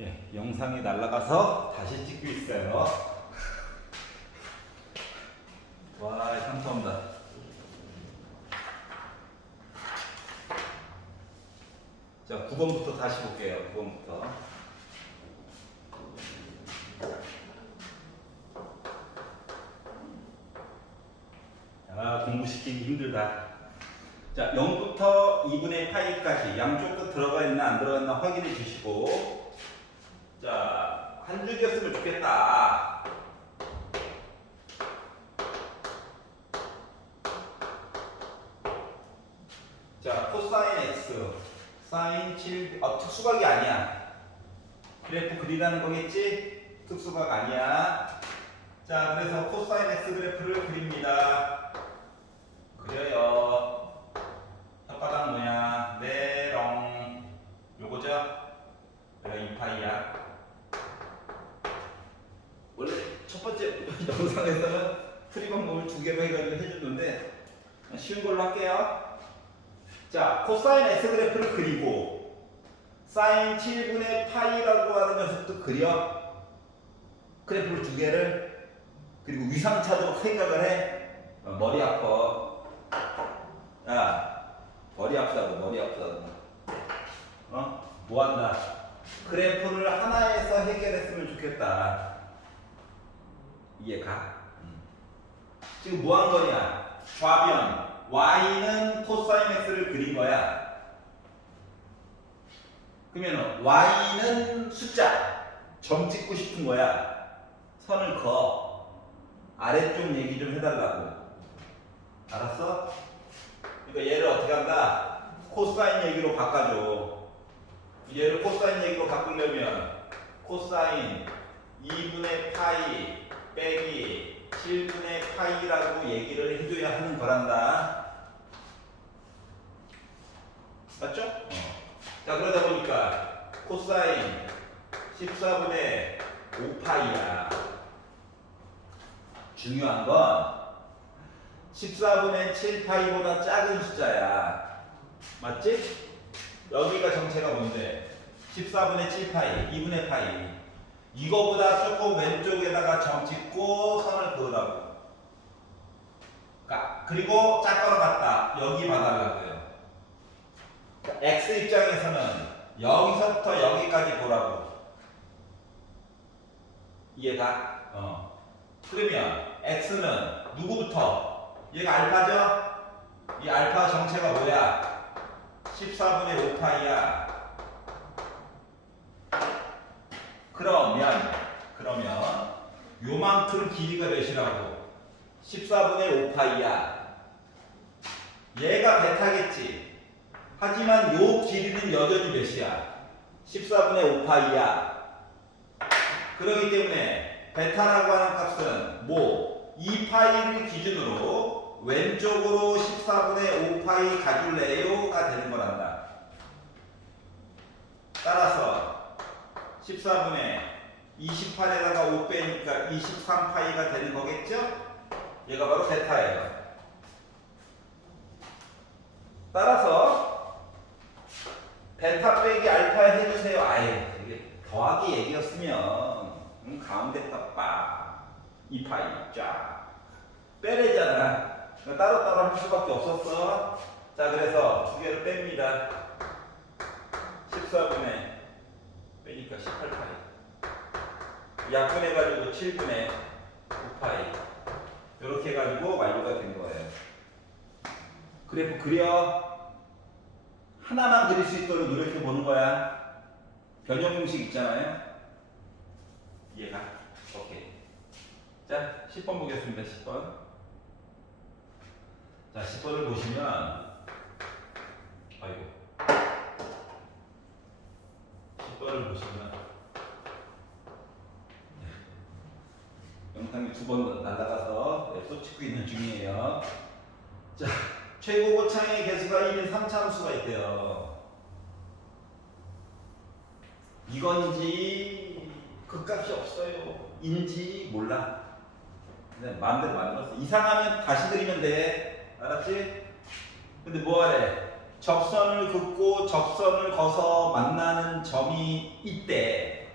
예, 영상이 날아가서 다시 찍고 있어요. 와, 감사합니다. 자, 9번부터 다시 볼게요. 9번부터. 아, 공부시키기 힘들다. 자, 0부터 2분의 파이까지 양쪽 끝 들어가 있나 안 들어가 있나 확인해 주시고, 자, 한 줄기였으면 좋겠다. 자, 코사인 x, 사인 7, 특수각이 아니야. 그래프 그리라는 거겠지? 특수각 아니야. 자, 그래서 코사인 x 그래프를 그립니다. 그려요. 혓바닥 모양, 네롱. 요거죠? 내가 2파이야. 원래 첫 번째 영상에서는 풀이 방법을 두 개로 해가지고 해줬는데, 쉬운 걸로 할게요. 자, 코사인 x 그래프를 그리고, 사인 7분의 파이라고 하는 녀석도 그려. 그래프를 두 개를. 그리고 위상차도 생각을 해. 머리 아파. 야, 머리 아프다고, 머리 아프다고. 뭐 한다? 그래프를 하나에서 해결했으면 좋겠다. 이해가? 지금 뭐 한 거냐? 좌변. y는 코사인 x를 그린 거야. 그러면 y는 숫자. 점 찍고 싶은 거야. 선을 그어. 아래쪽 얘기 좀 해달라고. 알았어? 그러니까 얘를 어떻게 한다? 코사인 얘기로 바꿔줘. 얘를 코사인 얘기로 바꾸려면 코사인 2분의 파이 빼기 7분의 파이라고 얘기를 해줘야 하는 거란다. 맞죠? 자, 그러다 보니까 코사인 14분의 5파이야. 중요한 건 14분의 7파이보다 작은 숫자야. 맞지? 여기가 정체가 뭔데? 14분의 7파이, 2분의 파이. 이거보다 조금 왼쪽에다가 점 찍고 선을 그으라고. 그리고 작거나 같다. 여기 봐달라고요. x 입장에서는 여기서부터 여기까지 보라고. 이해가? 그러면 x는 누구부터? 얘가 알파죠? 이 알파 정체가 뭐야? 14분의 5파이야. 그러면 요만큼 길이가 몇이라고? 14분의 5파이야. 얘가 베타겠지. 하지만 요 길이는 여전히 몇이야? 14분의 5파이야. 그렇기 때문에 베타라고 하는 값은 뭐 2파이를 기준으로 왼쪽으로 14분의 5파이 가줄래요가 되는 거란다. 따라서 14분의 28에다가 5 빼니까 23파이가 되는 거겠죠? 얘가 바로 베타예요. 따라서 베타 빼기 알파 해주세요. 아예 이게 더하기 얘기였으면 가운데 딱 2파이 쫙 빼내잖아. 따로따로 할 수밖에 없었어. 자, 그래서 두 개를 뺍니다. 14분의 빼니까 18파이. 약분해가지고 7분의 9파이. 이렇게 해가지고 완료가 된 거예요. 그래프 그려. 하나만 그릴 수 있도록 노력해 보는 거야. 변형 공식 있잖아요. 이해가? 오케이. 자, 10번 보겠습니다. 10번. 자, 10번을 보시면, 아이고. 10번을 보시면, 영상이 두 번 날아가서 또 찍고 있는 중이에요. 자, 최고 고창의 개수가 1인 3차함수가 있대요. 이건지 그 값이 없어요. 인지 몰라. 그냥 마음대로 만들었어. 이상하면 다시 그리면 돼. 알았지? 근데 뭐하래? 접선을 긋고 접선을 거서 만나는 점이 있대.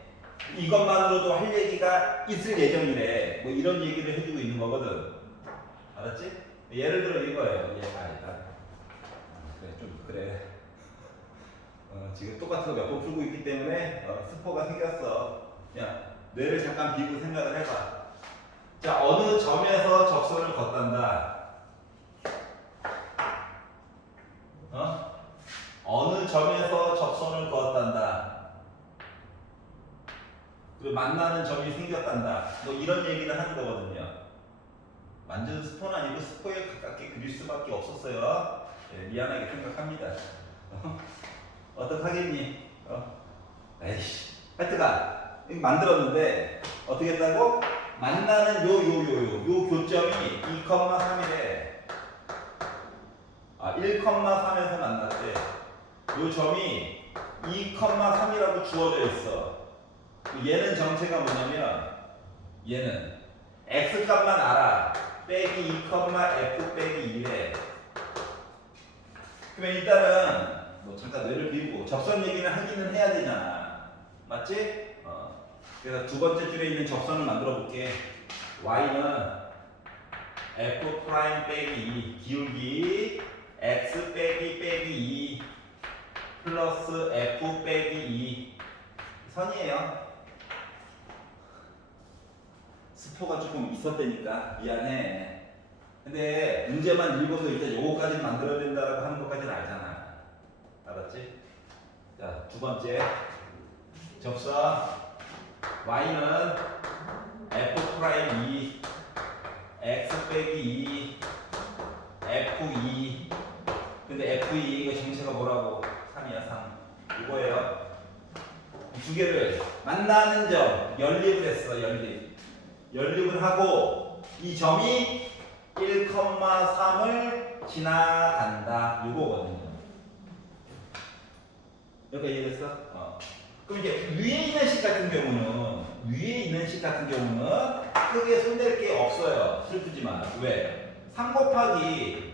이것만으로도 할 얘기가 있을 예정이래. 뭐 이런 얘기를 해주고 있는 거거든. 알았지? 예를 들어 이거예요. 그래 좀 그래. 지금 똑같은 거 몇 번 풀고 있기 때문에 스포가 생겼어. 야 뇌를 잠깐 비우고 생각을 해봐. 자 어느 점에서 접선을 걷단다. 어느 점에서 접선을 그었단다. 그리고 만나는 점이 생겼단다. 뭐 이런 얘기를 하는 거거든요. 완전 스포는 아니고 스포에 가깝게 그릴 수밖에 없었어요. 미안하게 생각합니다. 어떡하겠니? 에이씨. 하여튼간 만들었는데 어떻게 했다고? 만나는 요 교점이 2,3이래. 1,3에서 만났대. 요 점이 2,3이라고 주어져 있어. 얘는 정체가 뭐냐면 얘는 x 값만 알아. 빼기 2,f 빼기 2래. 그러면 일단은 뭐 잠깐 뇌를 비우고 접선 얘기는 하기는 해야 되잖아. 맞지? 그래서 두 번째 줄에 있는 접선을 만들어 볼게. y는 f 프라임 빼기 2 기울기 x 빼기 2 플러스 f 빼기 2 선이에요. 스포가 조금 있었다니까 미안해. 근데 문제만 읽어서 일단 요거까지 만들어야 된다라고 하는 것까지는 알잖아. 알았지? 자, 두 번째 접선 y는 f 프라임 2 x 빼기 2 f2 근데 f2 이거 정체가 뭐라고? 3이야 3 이거예요. 이 두 개를 만나는 점 연립을 했어. 연립을 하고 이 점이 1,3을 지나간다. 이거거든요. 여기까지 이해됐어? 그럼 이제 위에 있는 식 같은 경우는 크게 손댈 게 없어요. 슬프지만 왜? 3 곱하기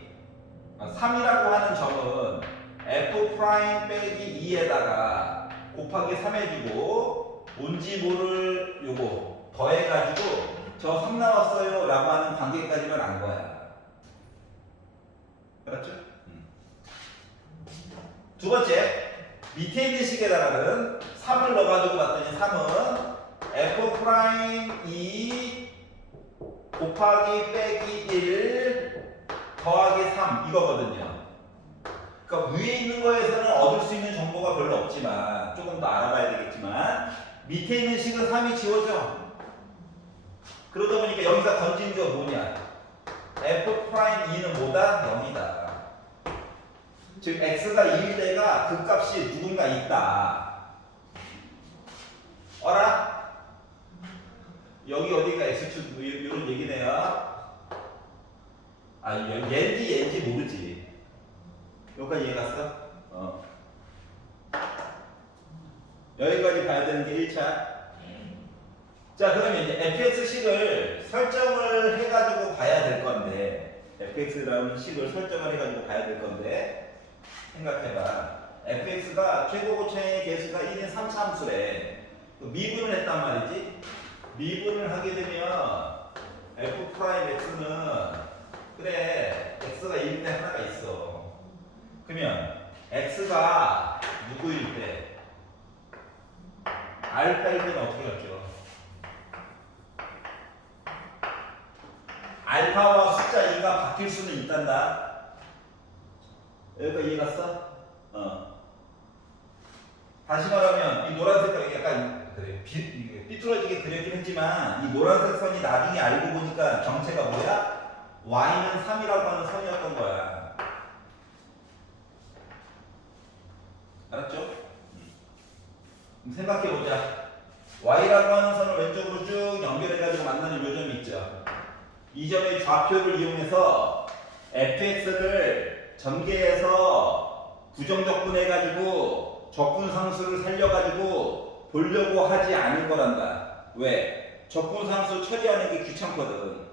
3이라고 하는 점은 f 프라임 빼기 2에다가 곱하기 3 해주고 뭔지 모를 요거 더해가지고 저 3 나왔어요 라고 하는 관계까지만 안 거야. 알았죠? 두 번째 밑에 있는 식에다가는 3을 넣어가지고 봤더니 3은 f 프라임 2 곱하기 빼기 1 더하기 3 이거거든요. 그러니까 위에 있는 거에서는 얻을 수 있는 정보가 별로 없지만 조금 더 알아봐야 되겠지만 밑에 있는 식은 3이 지워져. 그러다 보니까 여기서 던진 게 뭐냐? f 프라임 2는 뭐다? 0이다. 즉 x가 2일 때가 그 값이 누군가 있다. 어라? 여기 어디가 x축 이런 얘기네요. 얘인지 모르지. 여기까지 이해 갔어? 여기까지 봐야 되는 게 1차. 자, 그러면 이제 fx식을 설정을 해가지고 봐야 될 건데, fx라는 식을 설정을 해가지고 봐야 될 건데, 생각해봐. fx가 최고 고차의 개수가 1인 3차함수래. 미분을 했단 말이지. 미분을 하게 되면 f 프라임 x는 그래 x가 1일 때 하나가 있어. 그러면 x가 누구일 때? 알파일 때는 어떻게 할게요? 알파와 숫자 2가 바뀔 수는 있단다. 여기까지 이해 갔어? 다시 말하면 이 노란색깔이 약간 그래 삐뚤어지게 그렸긴 했지만 이 노란색 선이 나중에 알고 보니까 정체가 뭐야? y는 3이라고 하는 선이었던 거야. 알았죠? 생각해보자. y라고 하는 선을 왼쪽으로 쭉 연결해가지고 만나는 요점이 있죠. 이 점의 좌표를 이용해서 fx를 전개해서 부정적분해가지고 적분상수를 살려가지고 보려고 하지 않을 거란다. 왜? 적분상수 처리하는 게 귀찮거든.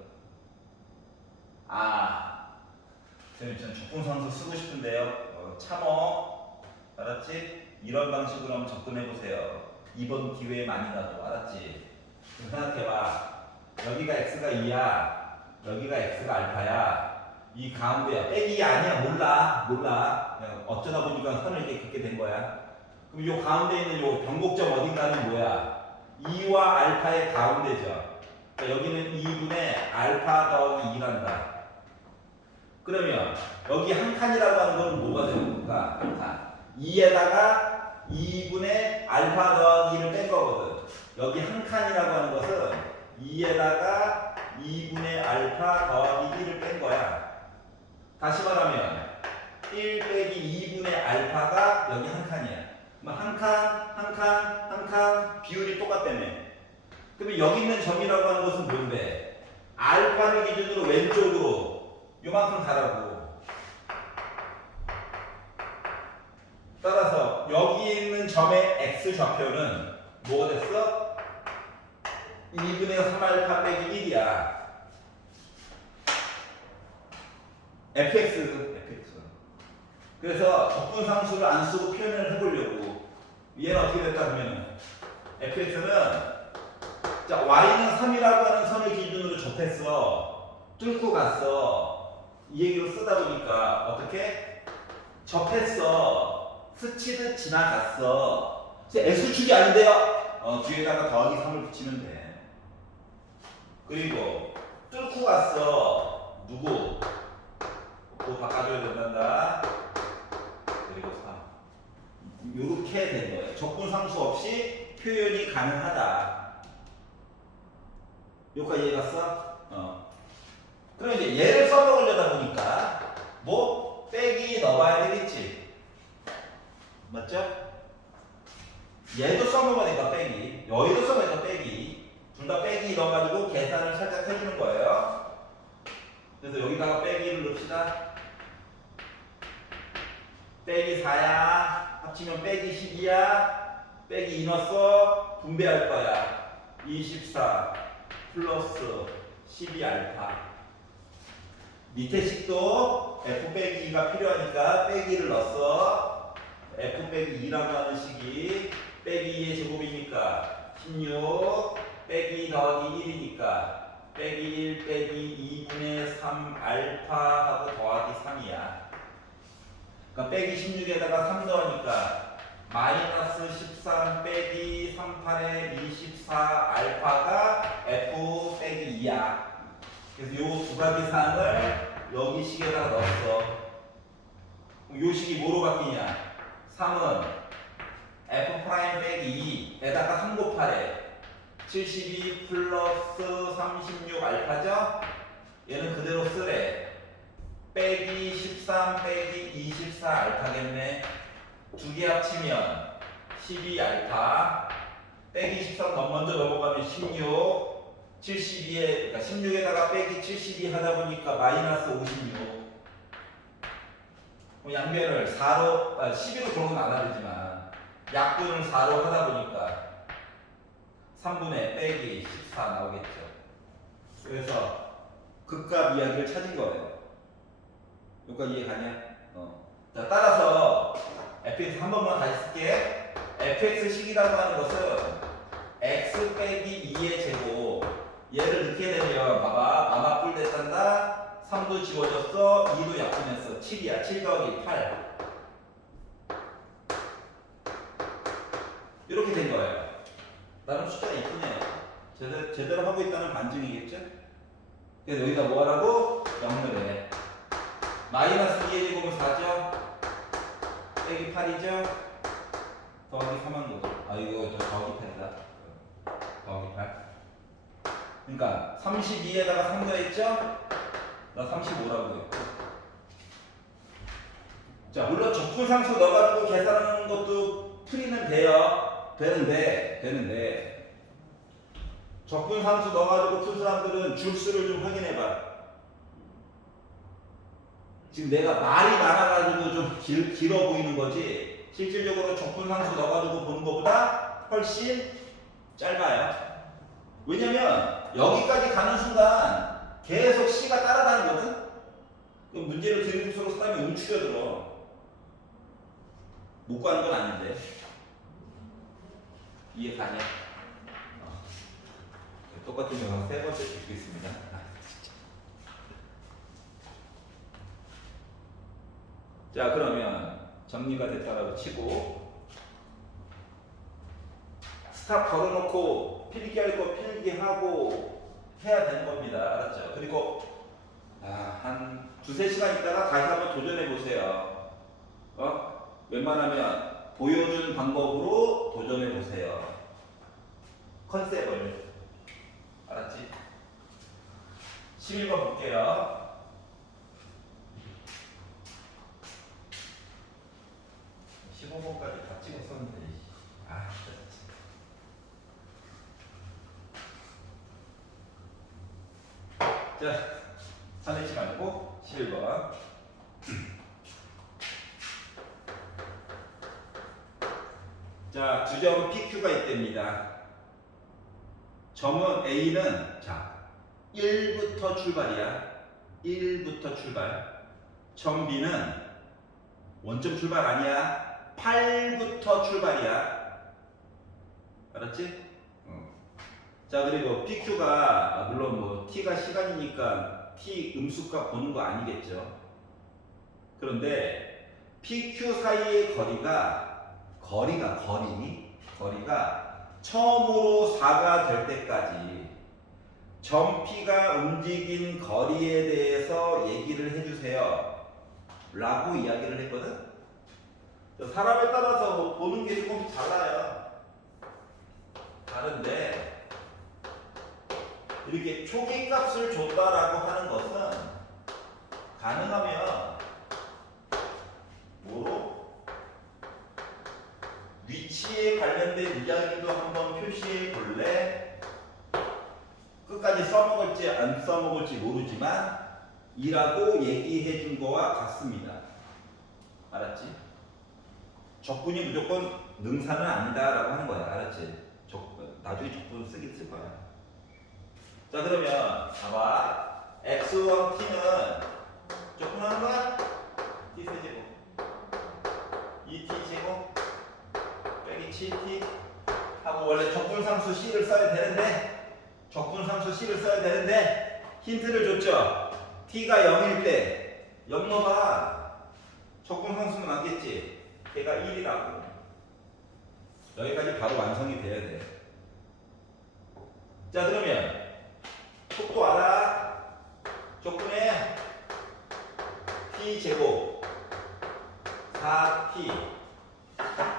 선생님 적분상수 쓰고 싶은데요. 참어. 알았지? 이런 방식으로 한번 접근해보세요. 이번 기회에 많이 놔둬. 알았지? 그럼 생각해봐. 여기가 x가 2야. 여기가 x가 알파야. 이 가운데야. 빼기 2 아니야. 몰라. 그냥 어쩌다 보니까 선을 이렇게 긋게 된 거야. 그럼 요 가운데 있는 요 변곡점 어딘가는 뭐야? 2와 알파의 가운데죠. 그러니까 여기는 2분의 알파 더하기 2란다. 그러면 여기 한 칸이라고 하는 건 뭐가 되는 건가? 한 칸. 2에다가 2분의 알파 더하기 2를 뺀 거거든. 여기 한 칸이라고 하는 것은 2에다가 2분의 알파 더하기 1을 뺀 거야. 다시 말하면 1 빼기 2분의 알파가 여기 한 칸이야. 그럼 한 칸 비율이 똑같다며. 그러면 여기 있는 점이라고 하는 것은 뭔데? 알파를 기준으로 왼쪽으로 요만큼 가라고. 따라서 여기 있는 점의 x 좌표는 뭐가 됐어? 2분의 3알파 빼기 1이야. fx. 그래서 적분상수를 안 쓰고 표현을 해보려고. 얘는 어떻게 됐다 그러면 fx는 자 y는 3이라고 하는 선을 기준으로 접했어. 뚫고 갔어. 이 얘기로 쓰다 보니까 어떻게? 접했어. 스치듯 지나갔어. x축이 아닌데요? 뒤에다가 더하기 3을 붙이면 돼. 그리고 뚫고 갔어. 누구? 또 바꿔줘야 된단다. 그리고 3. 요렇게 된 거예요. 적분상수 없이 표현이 가능하다. 여기까지 이해갔어? 그럼 이제 얘를 써먹으려다 보니까 뭐? 빼기 넣어봐야 되겠지. 맞죠? 얘도 써먹으니까 빼기, 여기도 써먹으니까 빼기. 둘 다 빼기 넣어가지고 계산을 살짝 해주는 거예요. 그래서 여기다가 빼기를 넣읍시다. 빼기 4야. 합치면 빼기 12야. 빼기 2 넣었어. 분배할 거야. 24 플러스 12알파. 밑에 식도 f 빼기 2가 필요하니까 빼기를 넣었어. f 빼기 2라고 하는 식이 빼기 2의 제곱이니까 16 빼기 더하기 1이니까 빼기 1 빼기 2분의 3 알파하고 더하기 3이야. 그러니까 빼기 16에다가 3 더하니까 마이너스 13 빼기 38에 24 알파가 f 빼기 2야. 그래서 요 두 가지 사항을 여기 식에다가 넣었어. 요 식이 뭐로 바뀌냐? 3은 f 프라임 빼기 2에다가 3 곱하래. 72 플러스 36 알파죠? 얘는 그대로 쓰래. 빼기 13 빼기 24 알파겠네. 두 개 합치면 12 알파. 빼기 13 먼저 넘어가면 16. 72에, 그러니까 16에다가 빼기 72 하다 보니까 마이너스 56. 양변을 4로, 12로 그런 건 안 하지만 약분을 4로 하다 보니까 3분의 빼기 14 나오겠죠. 그래서 극값 이야기를 찾은 거예요. 여기까지 이해가냐? 자, 따라서 fx 한 번만 다시 쓸게. fx식이라고 하는 것은 x 빼기 2의 제곱. 얘를 넣게 되면 봐봐. 마마뿔 됐단다. 3도 지워졌어. 2도 약분했어. 7이야. 7 더하기 8. 이렇게 된 거예요. 나름 숫자가 이쁘네요. 제대로 하고 있다는 반증이겠죠? 그래서 여기다 뭐 하라고? 0을 해. 마이너스 2의 제곱은 4죠? 빼기 8이죠? 더하기 3한 거죠. 아, 이거 더하기 8이다. 더하기 8. 그러니까 32에다가 3 더했죠? 나 35라고 했고. 자, 물론 적분상수 넣어가지고 계산하는 것도 풀이는 돼요. 되는데 적분상수 넣어가지고 푼 사람들은 줄수를 좀 확인해봐. 지금 내가 말이 많아가지고 좀 길어 보이는 거지, 실질적으로 적분상수 넣어가지고 보는 것보다 훨씬 짧아요. 왜냐면 여기까지 가는 순간 계속 C가 따라다니거든? 그럼 문제를 들을수록 사람이 움츠려들어. 못 가는 건 아닌데. 이해 가냐? 똑같은 영상 세 번째 읽겠습니다. 자, 그러면 정리가 됐다라고 치고 스탑 걸어놓고 필기할 거 필기하고 해야 되는 겁니다. 알았죠? 그리고 한 두세 시간 있다가 다시 한번 도전해 보세요. 웬만하면 보여준 방법으로 도전해 보세요. 컨셉을. 알았지? 11번 볼게요. 까지 다 찍었었는데. 진짜. 자, 화내지 말고 11번. 자, 주점 PQ가 있답니다. 점은 A는 자 1부터 출발이야. 1부터 출발. 점 B는 원점 출발 아니야. 8부터 출발이야. 알았지? 자, 그리고 PQ가 물론 뭐 T가 시간이니까 T 음수값 보는 거 아니겠죠. 그런데 PQ 사이의 거리가 처음으로 4가 될 때까지 점 P가 움직인 거리에 대해서 얘기를 해주세요 라고 이야기를 했거든. 사람에 따라서 뭐 보는 게 조금 달라요. 다른데 이렇게 초기 값을 줬다라고 하는 것은 가능하면 뭐로? 위치에 관련된 이야기도 한번 표시해 볼래? 끝까지 써먹을지 안 써먹을지 모르지만 이라고 얘기해 준 거와 같습니다. 알았지? 적분이 무조건 능사는 아니다 라고 하는 거야. 알았지? 나중에 적분 쓰긴 쓸 거야. 자, 그러면 봐봐. x1 t는 적분하는 거야? t 세제곱 2t 제곱 빼기 7t 하고 원래 적분상수 c를 써야 되는데 힌트를 줬죠. t가 0일 때 0 넣어봐. 적분상수는 맞겠지? 걔가 1이라고. 여기까지 바로 완성이 돼야 돼. 자, 그러면 속도 알아. 적분해 t제곱 4t.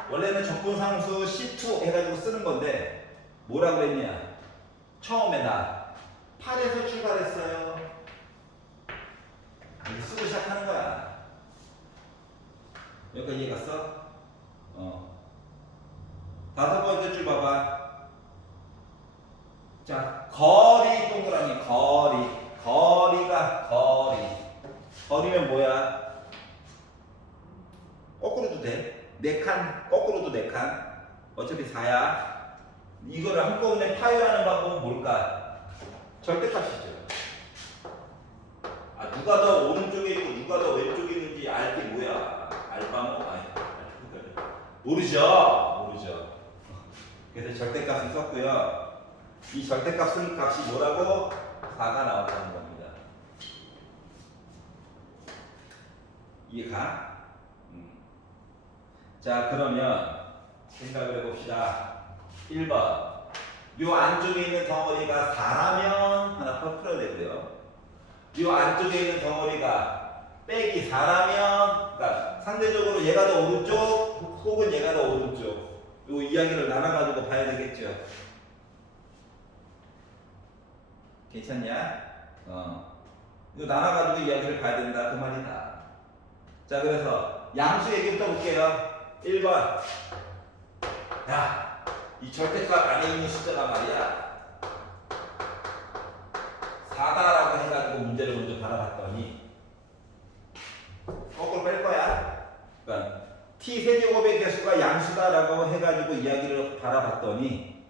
원래는 적분상수 C2 해가지고 쓰는 건데 뭐라 그랬냐? 처음에 나 8에서 출발했어요. 이렇게 쓰고 시작하는 거야. 여기까지 이해갔어? 다섯 번째 줄 봐봐. 자, 거리 동그라미 거리면 뭐야? 거꾸로도 돼. 4칸 거꾸로도 4칸. 어차피 4야. 이거를 한꺼번에 파괴하는 방법은 뭘까? 절대값이죠. 누가 더 오른쪽에 있고 누가 더 왼쪽에 있는지 알 게 뭐야? 알바모? 모르죠. 그래서 절대값을 썼고요. 이 절대값 쓴 값이 뭐라고? 4가 나왔다는 겁니다. 이해가? 자, 그러면 생각을 해봅시다. 1번. 요 안쪽에 있는 덩어리가 4라면 하나 풀어야 되고요. 요 안쪽에 있는 덩어리가 빼기 4라면, 그러니까 상대적으로 얘가 더 오른쪽 혹은 얘가 더 오른쪽. 요 이야기를 나눠가지고 봐야 되겠죠. 괜찮냐? 이거 나눠가지고 이야기를 봐야 된다 그 말이다. 자, 그래서 양수 얘기부터 볼게요. 1번. 야, 이 절대값 안에 있는 숫자가 말이야 4다라고 해가지고 문제를 먼저 받아봤더니 거꾸로 뺄 거야. 그러니까 t 세제곱의 개수가 양수다라고 해가지고 이야기를 받아봤더니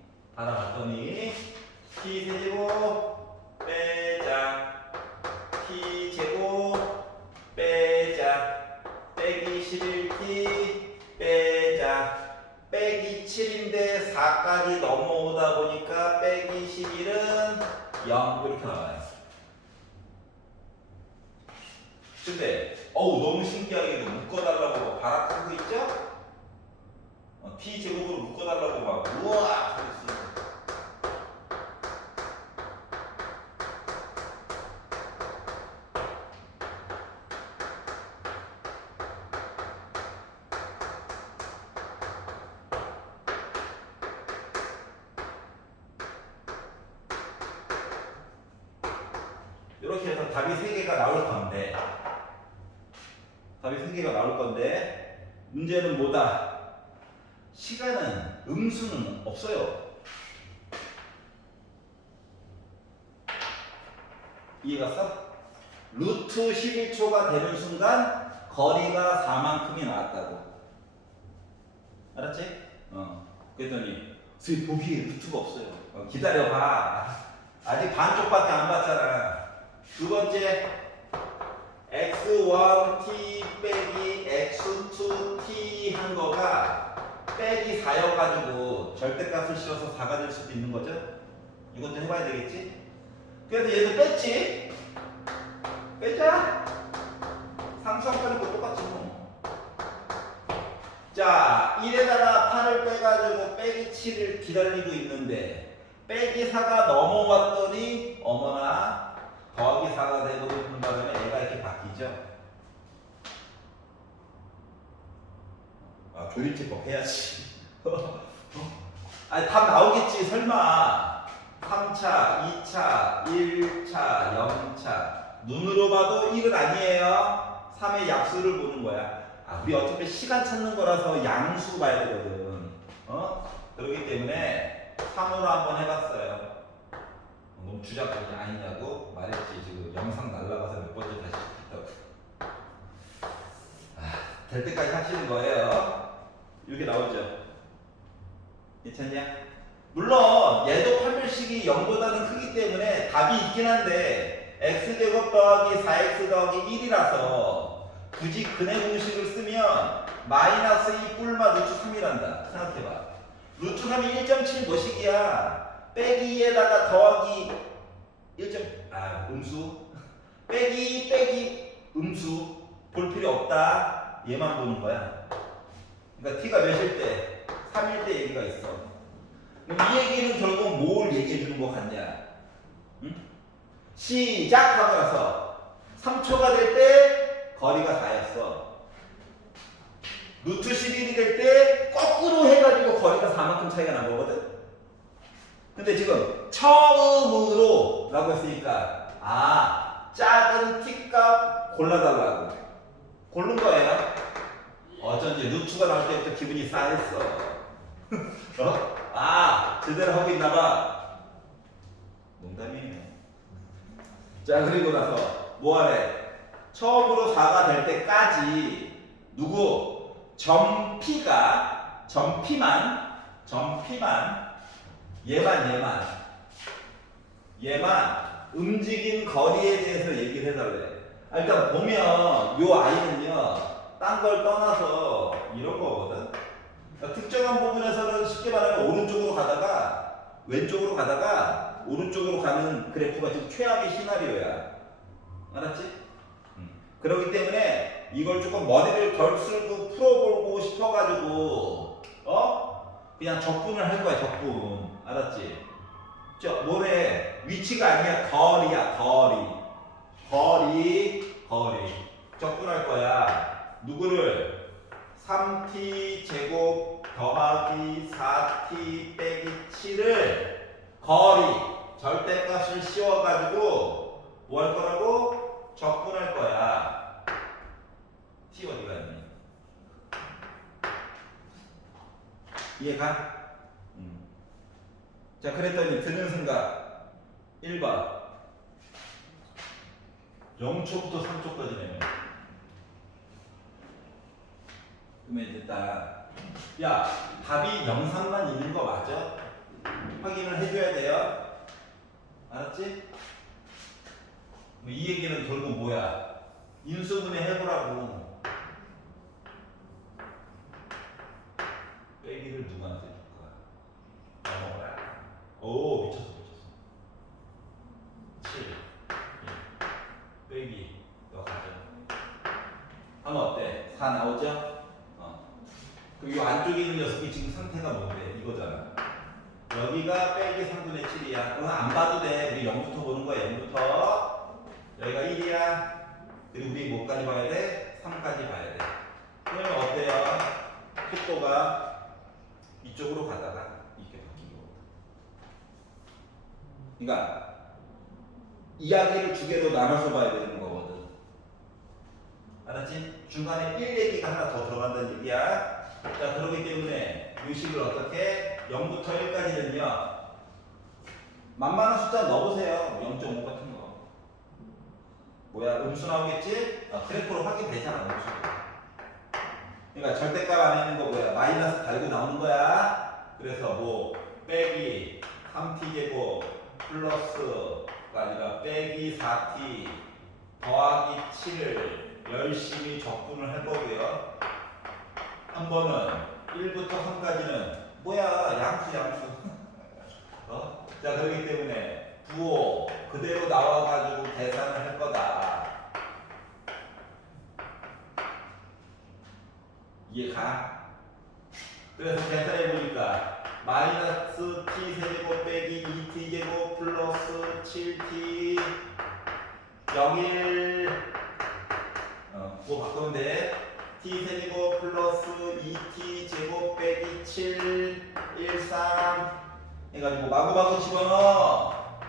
t 세제곱 빼자 t 제곱 빼자 빼기 11t 빼자 빼기 7인데 4까지 넘어오다 보니까 빼기 11은 0 이렇게 나와요. 근데 너무 신기하게도 묶어달라고 발악한 거 있죠? t 제곱으로 묶어달라고 막 우와 그랬어. 이렇게 해서 답이 3개가 나올 건데 문제는 뭐다? 시간은 음수는 없어요. 이해가 갔어? 루트 11초가 되는 순간 거리가 4만큼이 나왔다고. 알았지? 그랬더니 선생님 보기에 루트가 없어요. 기다려봐. 아직 반쪽밖에 안 봤잖아. 두 번째 x1t 빼기 x2t 한 거가 빼기 4여가지고 절대값을 씌워서 4가 될 수도 있는 거죠? 이것도 해봐야 되겠지? 그래서 얘도 뺐지? 빼자. 상수함까지 거 똑같지 뭐. 자, 1에다가 8을 빼가지고 빼기 7을 기다리고 있는데 빼기 4가 넘어왔더니 어머나 더하기 4가 되고 있는 바람에 얘가 이렇게 바뀌죠. 조립제법 해야지. 아니 답 나오겠지 설마. 3차, 2차, 1차, 0차 눈으로 봐도 1은 아니에요. 3의 약수를 보는 거야. 우리 어차피 시간 찾는 거라서 양수 봐야 되거든. 그렇기 때문에 3으로 한번 해봤어요. 너무 주작권이 아니냐고 말했지. 지금 영상 날라가서 몇 번째 다시 했다고. 될 때까지 하시는 거예요. 이렇게 나오죠. 괜찮냐? 물론 얘도 판별식이 0보다는 크기 때문에 답이 있긴 한데 x제곱 더하기 4x 더하기 1이라서 굳이 근의 공식을 쓰면 마이너스 2 뿔마 루트 3이란다. 생각해봐. 루트 3이 1.7 뭐식이야? 빼기 2에다가 더하기 1. 음수 빼기 음수 볼 필요 없다. 얘만 보는 거야. 그러니까 t가 몇일 때? 3일 때 얘기가 있어. 그럼 이 얘기는 결국 뭘 얘기해 주는 것 같냐? 응? 시작하고 나서 3초가 될 때 거리가 4였어. 루트 11이 될 때 거꾸로 해가지고 거리가 4만큼 차이가 난 거거든? 근데 지금 처음으로 라고 했으니까 작은 t값 골라달라고 고른 거예요. 어쩐지 루트가 나올 때부터 기분이 싸했어. 제대로 하고 있나봐. 농담이에요. 자, 그리고 나서 뭐하래? 처음으로 4가 될 때까지 누구? 점P만 얘만 움직인 거리에 대해서 얘기를 해달래. 일단 보면 요 아이는요 딴 걸 떠나서 이런 거거든. 그러니까 특정한 부분에서는 쉽게 말하면 오른쪽으로 가다가 왼쪽으로 가다가 오른쪽으로 가는 그래프가 지금 최악의 시나리오야. 알았지? 그렇기 때문에 이걸 조금 머리를 덜 쓸고 풀어보고 싶어가지고 그냥 적분을 할 거야. 적분. 알았지? 뭐래? 위치가 아니야. 거리 적분할 거야. 누구를? 3t 제곱 더하기 4t 빼기 7을 거리 절대값을 씌워가지고 뭐 할 거라고? 적분할 거야. t 어디 갔니? 이해가? 자, 그랬더니 드는 순간 1번 0초부터 3초까지네. 그러면 이제 딱 답이 영상만 있는 거 맞아? 확인을 해줘야 돼요. 알았지? 이 얘기는 결국 뭐야? 인수분해 해보라고. 빼기를 누구한테 줄 거야? 오, 미쳤어. 7 빼기 너 가져. 하면 어때? 4 나오죠? 그럼 이 안쪽에 있는 녀석이 지금 상태가 뭔데? 이거잖아. 여기가 빼기 3분의 7이야. 그건 안 봐도 돼. 우리 0부터 보는 거야. 0부터. 여기가 1이야. 그리고 우리 뭐까지 봐야 돼? 3까지 봐야 돼. 그러면 어때요? 속도가 이쪽으로 가다가 이렇게 바뀌는 거거든. 그러니까 이야기를 두 개로 나눠서 봐야 되는 거거든. 알았지? 중간에 1 얘기가 하나 더 들어간다는 얘기야. 자, 그렇기 때문에 유식을 어떻게 0부터 1까지는요. 만만한 숫자 넣어보세요. 0.5 같은 거. 뭐야, 음수 나오겠지? 그래프로 확인되잖아, 음수. 그러니까 절대값 안에 있는 거 뭐야? 마이너스 달고 나오는 거야. 그래서 뭐 빼기 3t제곱 플러스가 아니라 빼기 4t 더하기 7을 열심히 적분을 할 거고요. 한 번은 1부터 3까지는 뭐야? 양수. 자, 그렇기 때문에 부호 그대로 나와가지고 계산을 할 거다. 이해가? 그래서 계산해 보니까 마이너스 t 세제곱 빼기 2t 제곱 플러스 7t 01 그거 바꾸면 돼. t 세제곱 플러스 2t 제곱 빼기 7 13 해가지고 마구마구 집어넣어.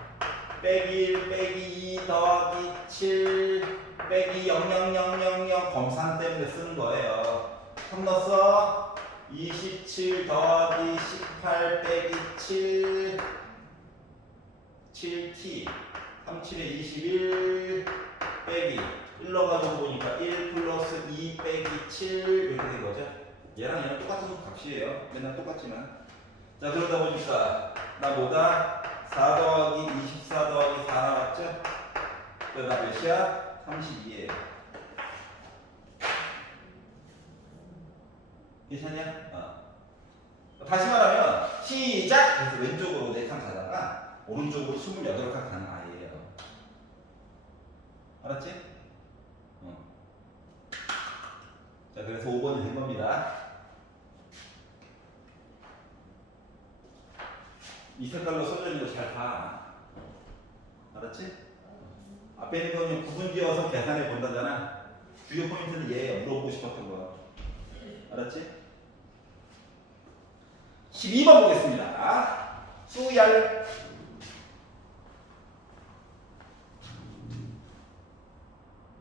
빼기 1 빼기 2 더하기 7 빼기 00000 검산 때문에 쓰는 거예요. 3 넣었어. 27 더하기 18 빼기 7 7t 37에 21 빼기 1 넣어가지고 보니까 1 플러스 2 빼기 7 이렇게 된 거죠. 얘랑 똑같은 값이에요. 맨날 똑같지만. 자, 그러다 보니까 나 뭐다? 4 더하기 24 더하기 4 나왔죠? 그러다 몇이야? 32예요. 괜찮냐? 다시 말하면 시작! 그래서 왼쪽으로 4칸 가다가 오른쪽으로 28칸 가는 아이예요. 알았지? 자, 그래서 5번이 된 겁니다. 이 색깔로 써져 있는 거 잘 봐. 알았지? 앞에 있는 거는 구분 지어서 계산해 본다잖아. 주요 포인트는 얘 물어보고 싶었던 거. 알았지? 12번 보겠습니다. 수열.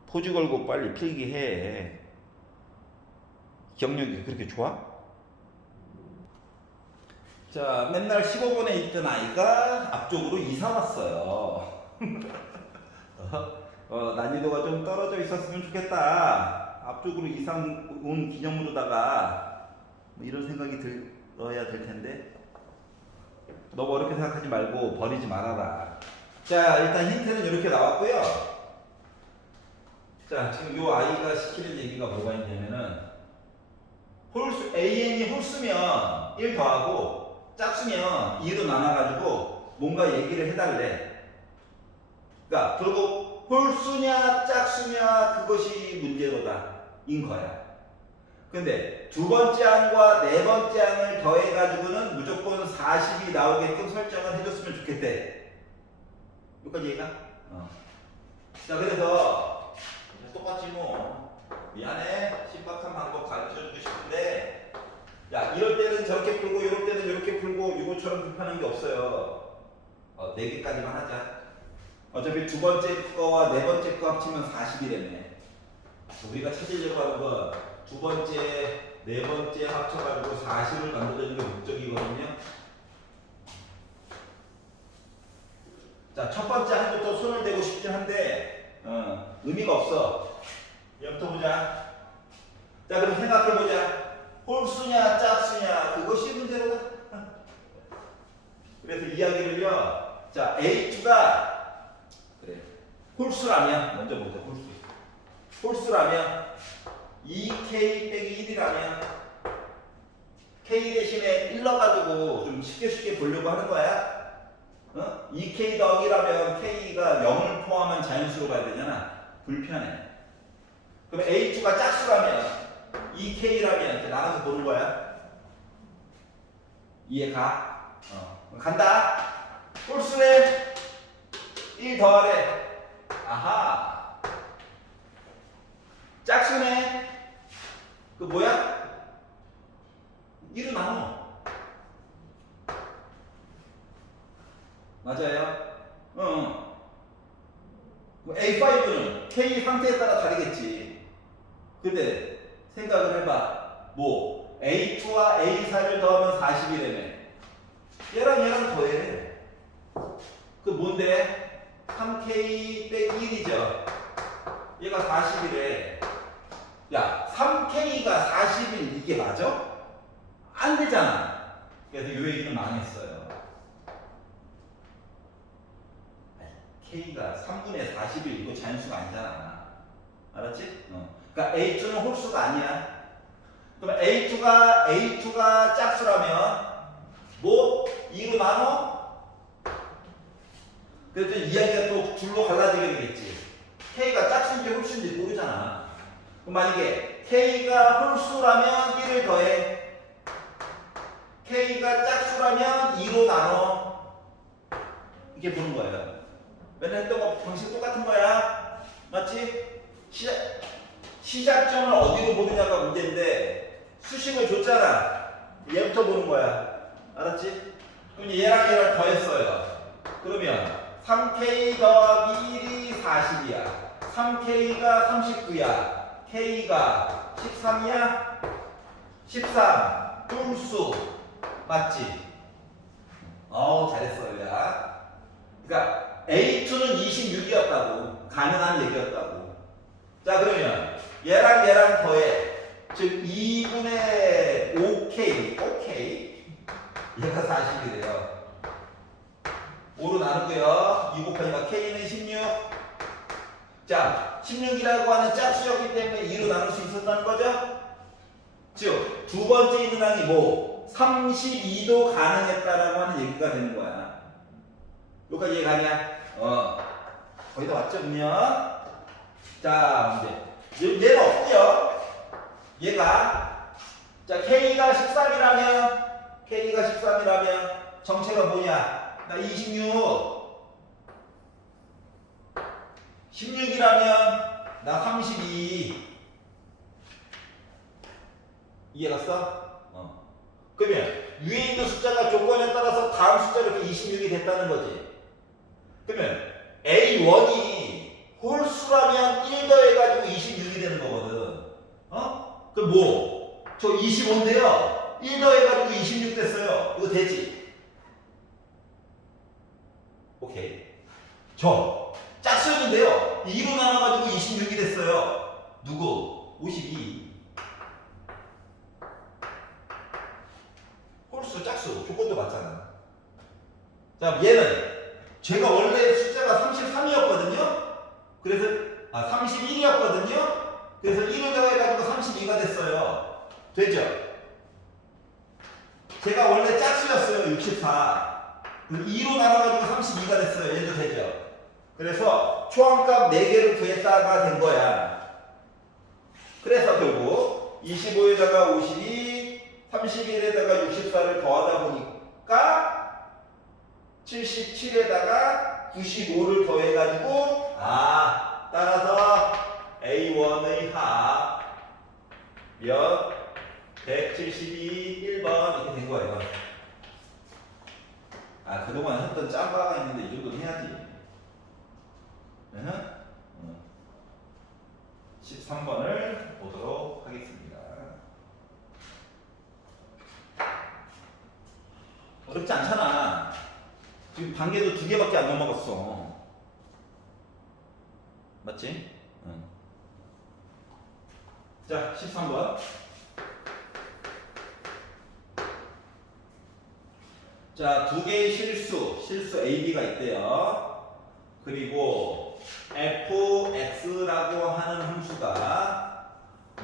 포즈 걸고 빨리 필기해. 기억력이 그렇게 좋아? 자, 맨날 15번에 있던 아이가 앞쪽으로 이사 왔어요. 난이도가 좀 떨어져 있었으면 좋겠다. 앞쪽으로 이사 온 기념으로다가 뭐 이런 생각이 들어야 될 텐데 너무 어렵게 생각하지 말고 버리지 말아라. 자, 일단 힌트는 이렇게 나왔고요. 자, 지금 요 아이가 시키는 얘기가 뭐가 있냐면은 홀수, AN이 홀수면 1 더하고 짝수면 2로 나눠가지고 뭔가 얘기를 해달래. 그러니까 결국 홀수냐 짝수냐 그것이 문제로다 인 거야. 근데 두 번째 항과 네 번째 항을 더해가지고는 무조건 40이 나오게끔 설정을 해줬으면 좋겠대. 여기까지 얘기가? 자, 그래서 똑같지 뭐. 미안해. 신박한 방법 가르쳐주고 싶은데 야, 이럴 때는 저렇게 풀고 이럴 때는 이렇게 풀고 이거처럼 불편한 게 없어요. 4개까지만 하자. 어차피 두 번째 거와 네 번째 거 합치면 40이라며. 우리가 찾으려고 하는 건 두 번째, 네 번째 합쳐가지고 40을 만들어주는 게 목적이거든요. 자, 첫 번째 한부터 손을 대고 싶긴 한데 의미가 없어. 얘부터 보자. 자, 그럼 생각해보자. 홀수냐 짝수냐 그것이 문제로다. 그래서 이야기를요. 자, A2가 그래 홀수라면 먼저 보자. 홀수라면 2K 빼기 1이라면 K 대신에 1 넣어가지고 좀 쉽게 보려고 하는 거야. 2k 더하기라면 k가 0을 포함한 자연수로 봐야 되잖아. 불편해. 그럼 a2가 짝수라면 2k라면 이렇게 나눠서 보는 거야. 이해가? 간다. 홀수래. 1 더하래. 아하. 짝수네. 그 뭐야? 1로 나눠. 맞아요? A5는 K 상태에 따라 다르겠지. 근데 생각을 해봐. 뭐 A2와 A4를 더하면 40이라며. 얘랑 더해. 그 뭔데? 3K 빼기 1이죠. 얘가 40이래. 야, 3K가 41 이게 맞아? 안 되잖아. 그래서 요 얘기는 망했어요. K가 3분의 41 이거 자연수가 아니잖아. 알았지? 그러니까 A2는 홀수가 아니야. 그럼 A2가 짝수라면 뭐 2로 나눠? 그래도 이야기가 또 둘로 갈라지게 되겠지. K가 짝수인지 홀수인지 모르잖아. 그럼 만약에 K가 홀수라면 1을 더해. K가 짝수라면 2로 나눠. 이게 보는 거예요. 맨날 했던 거 방식 똑같은 거야. 맞지? 시작점을 어디로 보느냐가 문제인데 수식을 줬잖아. 얘부터 보는 거야. 알았지? 그럼 얘랑 더했어요. 그러면 3K 더하기 1이 40이야. 3K가 39야. K가 13이야? 13. 홀수. 맞지? 잘했어요. 야. 그러니까 A2는 26이었다고. 가능한 얘기였다고. 자, 그러면 얘랑 더해. 즉 2분의 5K. 얘가 40이래요. 5로 나누고요. 2 곱하니까 K는 16. 자, 16이라고 하는 짝수였기 때문에 2로 나눌 수 있었다는 거죠? 즉, 두 번째 있는 항이 뭐? 32도 가능했다라고 하는 얘기가 되는 거야. 여기까지 이해가냐? 거의 다 왔죠, 그러면? 자, 문제. 얘는 없고요. 얘가, 자, K가 13이라면, 정체가 뭐냐? 나 26. 16이라면, 나 32. 이해갔어? 그러면 위에 있는 숫자가 조건에 따라서 다음 숫자로 26이 됐다는 거지. 그러면 A1이 홀수라면 1 더해가지고 26이 되는 거거든. 그럼 뭐? 저 25인데요. 1 더해가지고 26 됐어요. 이거 되지? 오케이. 저 짝수였는데요. 2로 나눠가지고 26이 됐어요. 누구? 52. 홀수, 짝수, 조건도 맞잖아. 자, 얘는 제가 원래 숫자가 33이었거든요. 그래서 31이었거든요. 그래서 1을 더해가지고 32가 됐어요. 되죠? 제가 원래 짝수였어요. 64. 그래서 2로 나눠가지고 32가 됐어요. 얘도 되죠? 그래서 초항값 4개를 구했다가 된 거야. 그래서 결국 25에다가 52, 31에다가 64를 더하다 보니까 77에다가 95를 더해가지고 따라서 A1의 합 몇? 172, 1번 이렇게 된 거예요. 그동안 했던 짬바가 있는데 이 정도는 해야지. 13번을 보도록 하겠습니다. 어렵지 않잖아. 지금 단계도 2개밖에 안 넘어갔어. 맞지? 자, 13번. 자, 2개의 실수 AB가 있대요. 그리고 fx라고 하는 함수가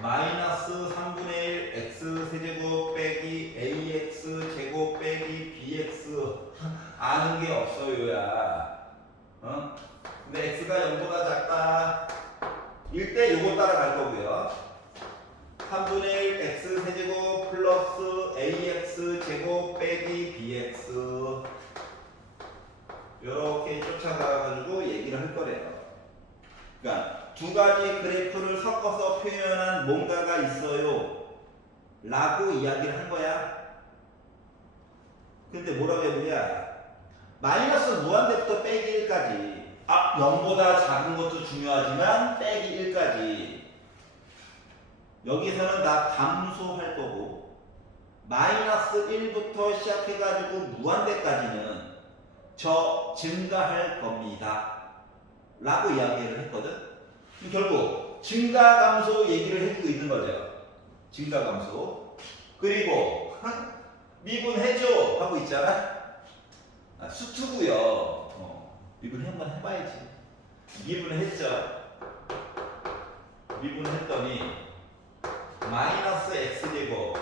마이너스 3분의 1 x 세제곱 빼기 ax 제곱 빼기 bx 아는 게 없어요야. 어? 근데 x가 0보다 작다. 일 때 요거 따라갈 거고요. 3분의 1 x 세제곱 플러스 ax 제곱 빼기 bx 요렇게 쫓아가가지고 얘기를 할 거래요. 그러니까 두 가지 그래프를 섞어서 표현한 뭔가가 있어요 라고 이야기를 한 거야. 근데 뭐라고 했느냐, 마이너스 무한대부터 빼기 1까지, 0보다 작은 것도 중요하지만 빼기 1까지 여기서는 다 감소할 거고, 마이너스 1부터 시작해가지고 무한대까지는 증가할 겁니다 라고 이야기를 했거든. 결국 증가 감소 얘기를 해주고 있는 거죠. 증가 감소. 그리고 미분해줘 하고 있잖아. 수투고요. 미분 한번 해봐야지. 미분했죠. 미분했더니 마이너스 x제곱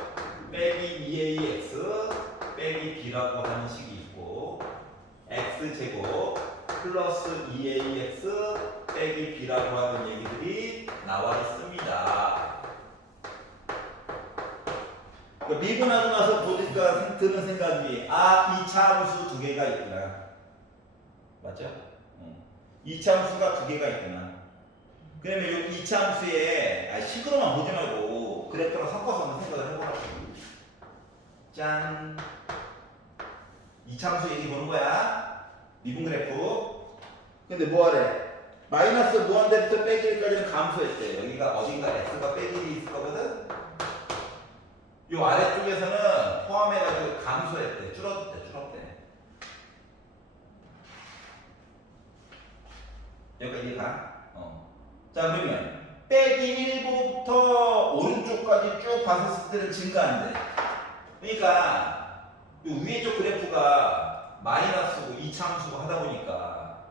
빼기 2ax 빼기 b라고 하는 식이 있고, x제곱 플러스 2ax 빼기 b라고 하는 얘기들이 나와 있습니다. 미분하고 나서 보니까 드는 생각이, 이차 함수 두 개가 있구나. 맞죠? 이차 함수가 두 개가 있구나. 그러면 이 이차 함수에 식으로만 보지 말고 그래프랑 섞어서 한번 생각을 해보라고. 짠! 이차 함수 얘기 보는 거야. 미분 그래프. 근데 뭐하래? 마이너스 무한대부터 빼기 1까지는 감소했대. 여기가 어딘가 x가 빼기 1이 있을 거거든? 요 아래쪽에서는 포함해가지고 감소했대. 줄었대. 여기까지 이해가? 자, 그러면 빼기 1부터 오른쪽까지 쭉 봤을 때는 증가한대. 그러니까 요 위에 쪽 그래프가 마이너스고 이차함수고 하다 보니까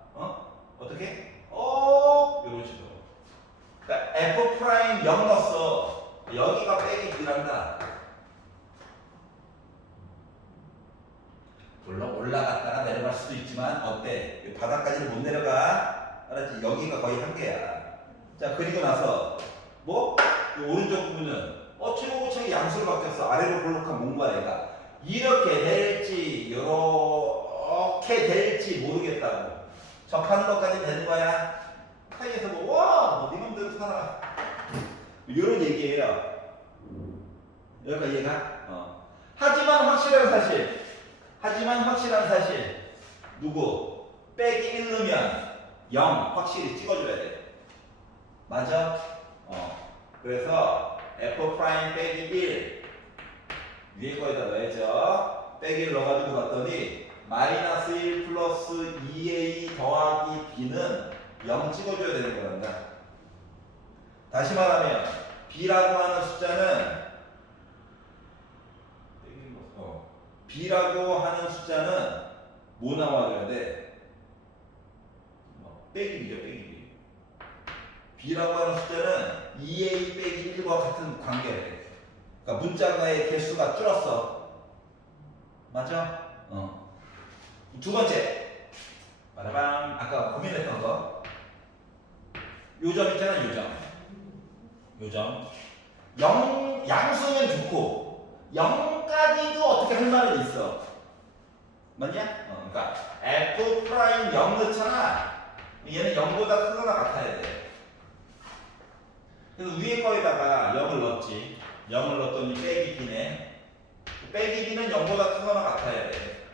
어떻게? 이런 식으로. 그러니까 f 프라임 0 넣었어. 여기가 빼기 1한다. 물론 올라갔다가 내려갈 수도 있지만 어때? 바닥까지는 못 내려가. 알았지? 여기가 거의 한계야. 자, 그리고 나서 뭐? 이 오른쪽 부분은 최고고착이 양수로 바뀌었어. 아래로 볼록한 뭔가 얘가 이렇게 될지 이렇게 될지 모르겠다고. 접하는 것까지 되는 거야. 사이에서 네 맘대로 살아. 이런 얘기예요. 여기까지 이해가? 하지만 확실한 사실 누구? 빼기 1 넣으면 0 확실히 찍어줘야 돼. 맞아? 그래서 f 프라임 빼기 1 위에 거에다 넣어야죠. 빼기 1 넣어가지고 봤더니 마이너스 1 플러스 2a 더하기 b는 0 찍어줘야 되는 거란다. 다시 말하면 b라고 하는 숫자는 b라고 하는 숫자는 뭐 나와줘야 돼? 빼기 b죠, 빼기 b. b라고 하는 숫자는 2a 빼기 1과 같은 관계래. 그러니까 문자가의 개수가 줄었어. 맞아? 두 번째. 빠라밤. 아까 고민했던 거. 요점 있잖아, 요점. 0, 양수면 좋고 0까지도 어떻게 할 말은 있어. 맞냐? 그러니까 f 프라임 0 넣잖아. 얘는 0보다 크거나 같아야 돼. 그래서 위에 거에다가 0을 넣었지. 0을 넣었더니 빼기 b네. 빼기 b는 0보다 크거나 같아야 돼.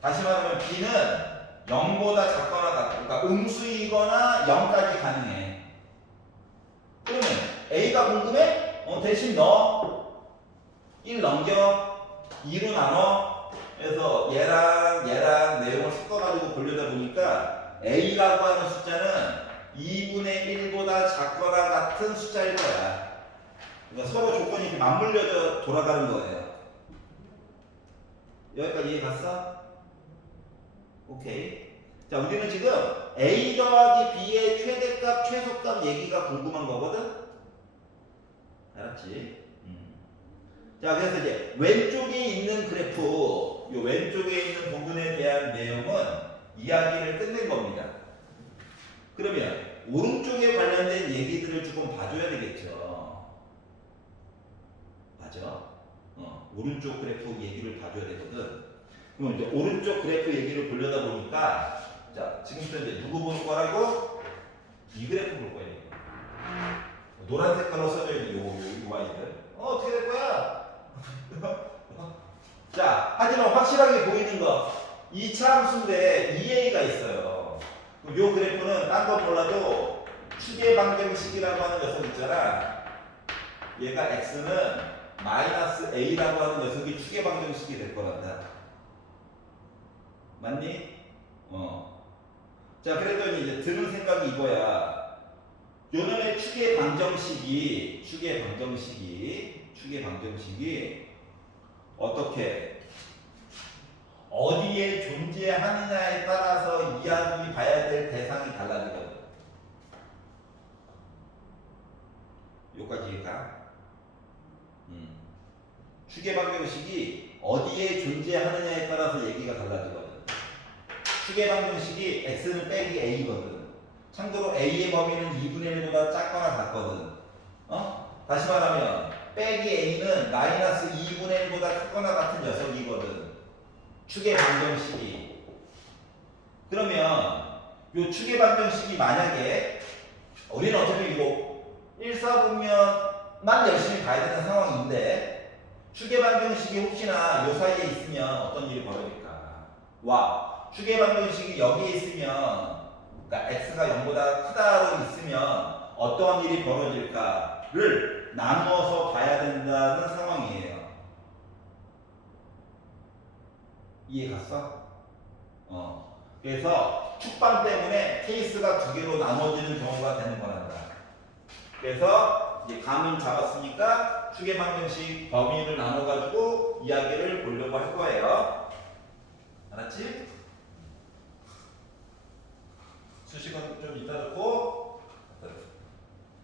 다시 말하면 b는 0보다 작거나 같아. 그러니까 음수이거나 0까지 가능해. 그러면 a가 궁금해? 대신 넣어. 1 넘겨. 2로 나눠. 그래서 얘랑 내용을 섞어가지고 보려다 보니까 a라고 하는 숫자는 2분의 1보다 작거나 같은 숫자일 거야. 그러니까 서로 조건이 이렇게 맞물려져 돌아가는 거예요. 여기까지 이해 갔어? 오케이. 자, 우리는 지금 a 더하기 b의 최대값, 최소값 얘기가 궁금한 거거든? 알았지? 자, 그래서 이제 왼쪽에 있는 그래프, 요 왼쪽에 있는 부분에 대한 내용은 이야기를 끝낸 겁니다. 그러면 오른쪽에 관련된 얘기들을 조금 봐줘야 되겠죠. 맞아? 오른쪽 그래프 얘기를 봐줘야 되거든. 그럼 이제 오른쪽 그래프 얘기를 보려다 보니까, 자, 지금부터 이제 누구 볼 거라고? 이 그래프 볼 거예요. 노란 색깔로 써져 있는 요 아이들. 어떻게 될 거야? 자, 하지만 확실하게 보이는 거, 2차 함수인데 2a가 있어요. 그럼 요 그래프는 딴 거 몰라도 추계 방정식이라고 하는 녀석 있잖아. 얘가 x는 마이너스 a라고 하는 녀석이 추계 방정식이 될 거란다. 맞니? 자, 그랬더니 이제 드는 생각이 이거야. 요놈의 추계 방정식이 어떻게 어디에 존재하느냐에 따라서 이야기 봐야 될 대상이 달라지거든. 여기까지 이해가? 추계 방정식이 어디에 존재하느냐에 따라서 얘기가 달라지거든. 추계 방정식이 x는 빼기 a거든. 참고로 a의 범위는 2분의 1보다 작거나 같거든. 다시 말하면 빼기 a는 마이너스 2분의 1보다 크거나 같은 녀석이거든. 추계 방정식이. 그러면 요 추계 방정식이 만약에 우리는 어차피 이거 1사분면만 열심히 봐야 되는 상황인데 추계 방정식이 혹시나 요 사이에 있으면 어떤 일이 벌어질까? 와, 추계 방정식이 여기에 있으면, 그러니까 x가 0보다 크다로 있으면 어떠한 일이 벌어질까를 나누어서 봐야 된다는 상황이에요. 이해 갔어? 그래서 축방 때문에 케이스가 두 개로 나눠지는 경우가 되는 거란다. 그래서 이제 감을 잡았으니까 추계 방정식 범위를 나눠가지고 이야기를 보려고 할 거예요. 알았지? 수식은 좀 이따 듣고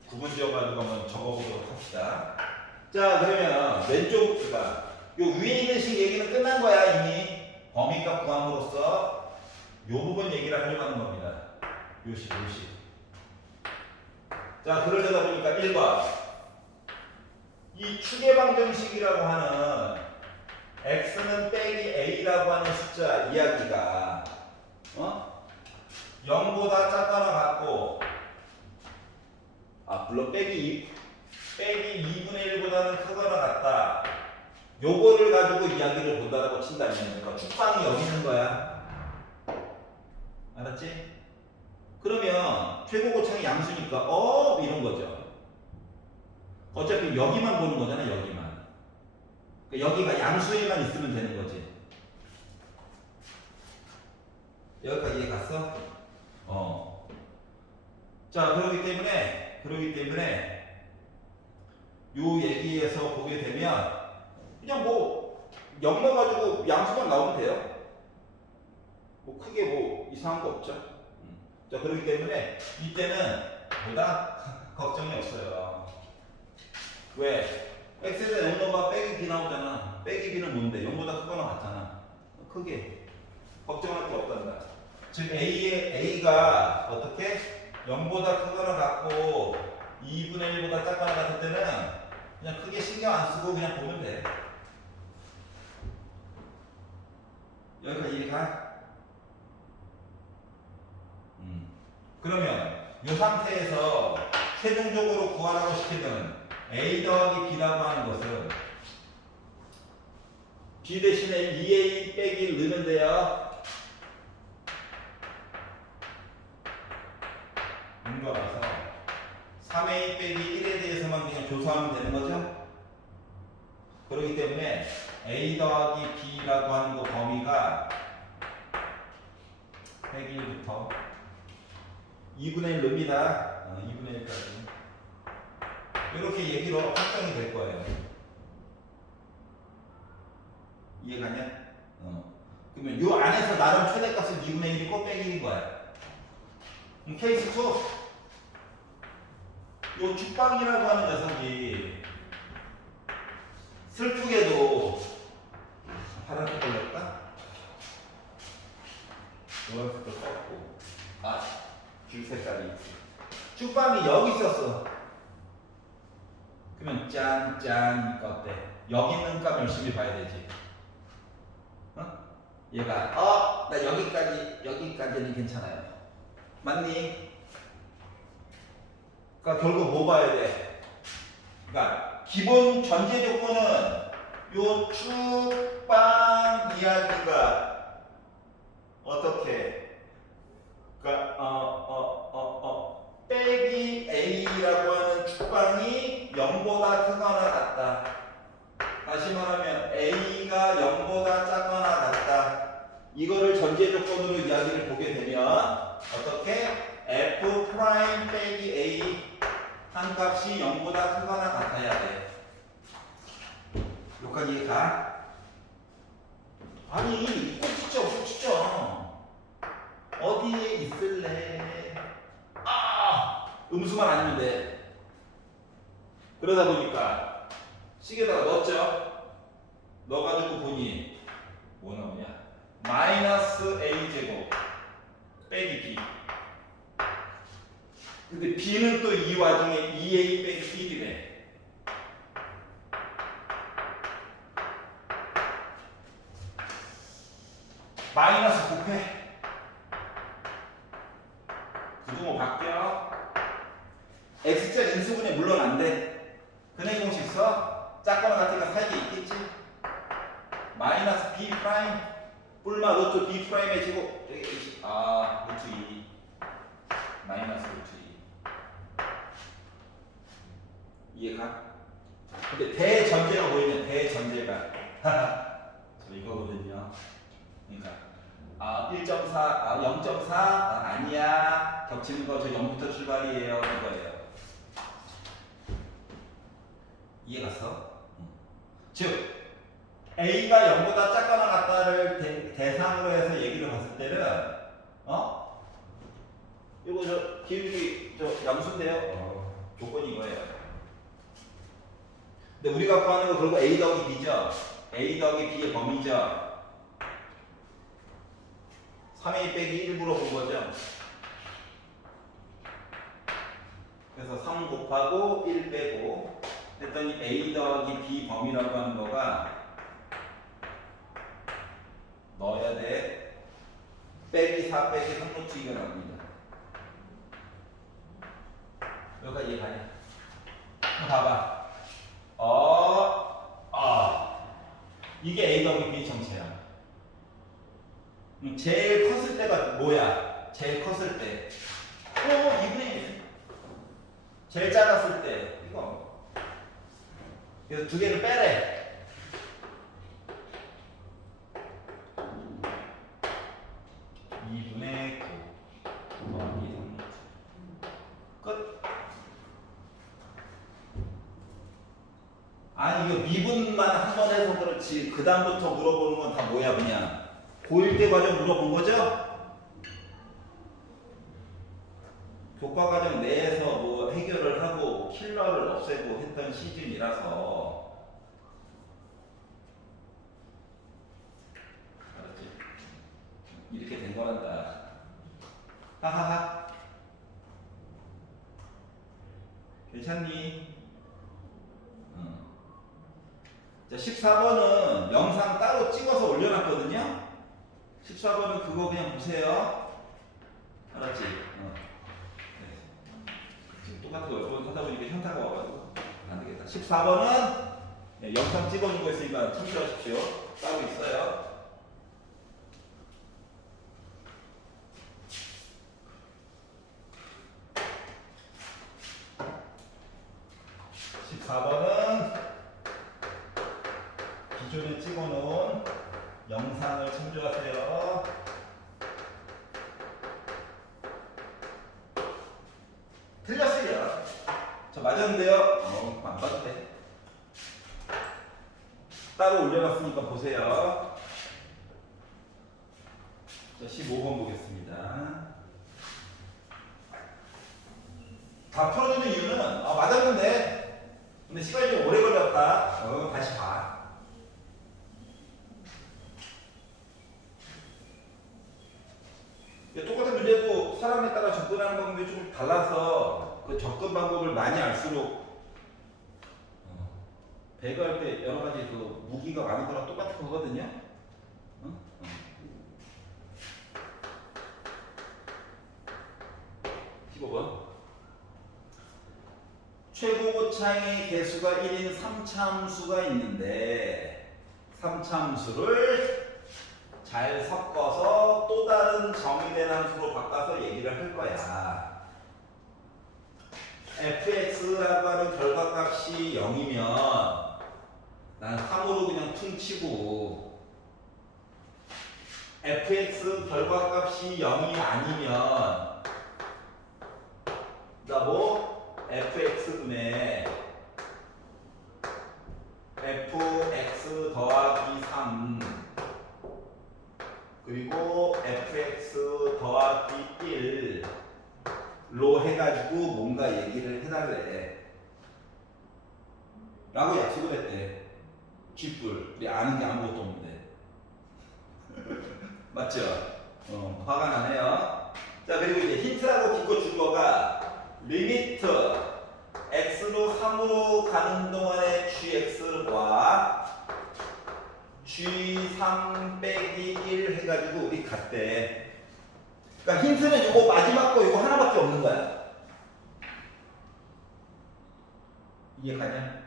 구분 지어가지고 한번 적어보도록 합시다. 자, 그러면 왼쪽, 그러니까 요 위에 있는 식 얘기는 끝난 거야. 이미 범위값 구함으로써 요 부분 얘기를 하려고 하는 겁니다. 요식. 자, 그러려다 보니까 1번 이 추계 방정식이라고 하는 x는 빼기 a라고 하는 숫자 이야기가 0보다 작거나 같고, 물론 빼기 2분의 1보다는 크거나 같다. 요거를 가지고 이야기를 본다라고 친다면, 그러니까 축방이 여기 있는 거야. 알았지? 그러면 최고고창이 양수니까 이런 거죠. 어차피 여기만 보는 거잖아. 여기만. 그러니까 여기가 양수에만 있으면 되는 거지. 여기까지 이해 갔어? 자, 그러기 때문에 요 얘기에서 보게 되면 그냥 뭐 엮어가지고 양수만 나오면 돼요. 뭐 크게 뭐 이상한 거 없죠. 자, 그렇기 때문에 이때는 걱정이 없어요. 왜? x에 0 빼기 b 나오잖아. 빼기 b는 뭔데? 0보다 크거나 같잖아. 크게 걱정할 게 없단다. 즉 a가 어떻게? 0보다 크거나 같고 2분의 1보다 작거나 같을 때는 그냥 크게 신경 안 쓰고 그냥 보면 돼. 여기까지 이해가? 그러면 이 상태에서 최종적으로 구하라고 시키면 a 더하기 b라고 하는 것은 b 대신에 2a 빼기 넣으면 돼요. 인거라서 3a 빼기 1에 대해서만 그냥 조사하면 되는 거죠. 그렇기 때문에 a 더하기 b라고 하는 거 범위가 101부터 2분의 1 넣습니다. 2분의 1까지. 이렇게 얘기로 확정이 될 거예요. 이해가냐? 그러면 이 안에서 나름 최대값은 2분의 1이고 빼기 1인 거야. 케이스 2. 요 죽방이라고 하는 녀석이 슬프게도 파란색 걸렸다? 노란색도 썼고 줄 색깔이 쭉방이 여기 있었어. 그러면 짠 어때? 여기 있는 값 열심히 봐야 되지. 얘가 나 여기까지는 괜찮아요. 맞니? 그러니까 결국 뭐 봐야 돼? 그러니까 기본 전제 조건은 요 축방 이야기가 어떻게? 그러니까 빼기 a라고 하는 축방이 0보다 크거나 같다. 다시 말하면 a가 0보다 작거나 같다. 이거를 전제 조건으로 이야기를 보게 되면 어떻게? f 프라임 빼기 a 한 값이 0보다 크거나 같아야 돼. 여기까지 이해가? 아니 꼭지점 어디에 있을래? 음수만 아니면 돼. 그러다 보니까 식에다가 넣었죠? 넣어가지고 보니 뭐 나오냐? 마이너스 a제곱 빼기 b. 근데 b는 또 이 와중에 2a 빼기 1이래. 마이너스 곱해. 구두모 바뀌어. x자 인수분해 물론 안 돼. 근해 공식 써. 작거나 같으니까 사이에 있겠지. 마이너스 b 프라임 뿔마 루트 b 프라임의 제곱 루트 2 마이너스 루트 2 이해가? 근데 대전제가 보이면 대전제가 저 이거거든요. 그러니까 1.4, 0.4 아니야. 겹치는 거 저 0부터 출발이에요. 이거예요. 이해갔어? 즉 a가 0보다 작거나 같다를 대상으로 해서 얘기를 봤을 때는 이거 저 기울기 저 양수인데요. 조건이 이거예요. 근데 우리가 구하는 거 결국 a 더하기 b죠. a 더하기 b의 범위죠. 3a 빼기 1 물어본 거죠. 그래서 3 곱하고 1 빼고 했더니 a 더하기 b 범위라고 하는 거가 넣어야 돼. 빼기 4 빼기 3루트 2가 나옵니다. 여기까지 이해가냐? 봐봐. 이게 a 더하기 b 정체야. 제일 컸을 때가 뭐야? 제일 컸을 때. 2분의 1. 제일 작았을 때. 이거. 그래서 두 개를 빼래. 아니 이거 미분만 한 번 해서 그렇지 그 다음부터 물어보는 건 다 뭐야 그냥 고1 때 과정 물어본 거죠? 교과 과정 내에서 뭐 해결을 하고 킬러를 없애고 했던 시즌이라서 알았지? 이렇게 된 거란다. 하하하. 괜찮니? 자, 14번은 영상 따로 찍어서 올려놨거든요. 14번은 그거 그냥 보세요. 알았지? 네. 지금 똑같은 거 몇 번 하다 보니까 현타가 와가지고 안 되겠다. 14번은 네, 영상 찍어준 거 있으니까 참조하십시오. 따로 있어요. 기존에 찍어놓은 영상을 참조하세요. 틀렸어요. 저 맞았는데요. 안 봐도 돼. 따로 올려놨으니까 보세요. 자, 15번 보겠습니다. 다 풀어주는 이유는 맞았는데 근데 시간이 좀 오래 걸렸다. 다시 봐. 똑같은 문제도 사람에 따라 접근하는 방법이 좀 달라서 그 접근 방법을 많이 알수록 배그할 때 여러 가지 그 무기가 많은 거랑 똑같은 거거든요. 어? 15번. 최고고창의 개수가 1인 3차함수가 있는데 3차함수를 잘 섞어서 또 다른 정의된 함수로 바꿔서 얘기를 할 거야. fx라고 하는 결과값이 0이면 난 3으로 그냥 퉁치고 fx 결과값이 0이 아니면 나 뭐 fx분의 fx 더하기 3 그리고 fx 더하기 1로 해가지고 뭔가 얘기를 해달래 라고 약속을 했대. 쥐뿔 우리 아는 게 아무것도 없는데 맞죠? 화가 나네요. 자 그리고 이제 힌트라고 기껏 준 거가 리미트 x로 3으로 가는 동안의 gx와 g3 빼기 1 해가지고 우리 갔대. 그러니까 힌트는 이거 마지막 거 이거 하나밖에 없는 거야. 이해가냐?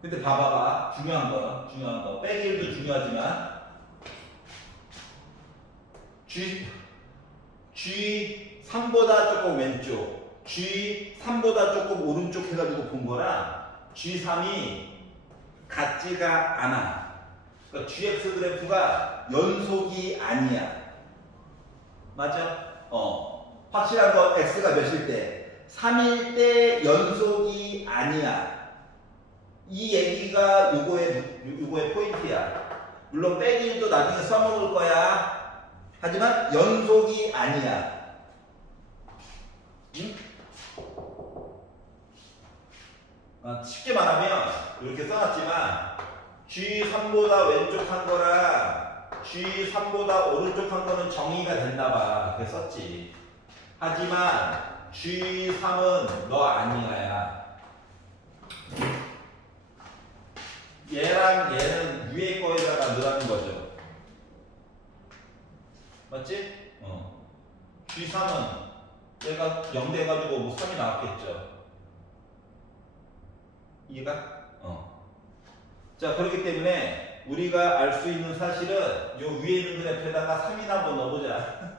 근데 봐봐봐. 중요한 거. 빼기 1도 중요하지만 G3보다 조금 왼쪽, G3보다 조금 오른쪽 해가지고 본 거랑 G3이 같지가 않아. 그러니까 GX 그래프가 연속이 아니야. 맞아? 확실한 거 X가 몇일 때? 3일 때 연속이 아니야. 이 얘기가 요거의 포인트야. 물론 빼기 1도 나중에 써먹을 거야. 하지만 연속이 아니야. 응? 쉽게 말하면 이렇게 써놨지만 G3보다 왼쪽 한 거랑 G3보다 오른쪽 한 거는 정의가 됐나봐. 그래서 썼지. 하지만 G3은 너 아니야야. 얘랑 얘는 위에 거에다가 넣으라는 거죠. 맞지? G3은 얘가 0 돼가지고 뭐 3이 나왔겠죠. 이해가? 자, 그렇기 때문에 우리가 알 수 있는 사실은 요 위에 있는 그래프에다가 3이나 한번 넣어보자.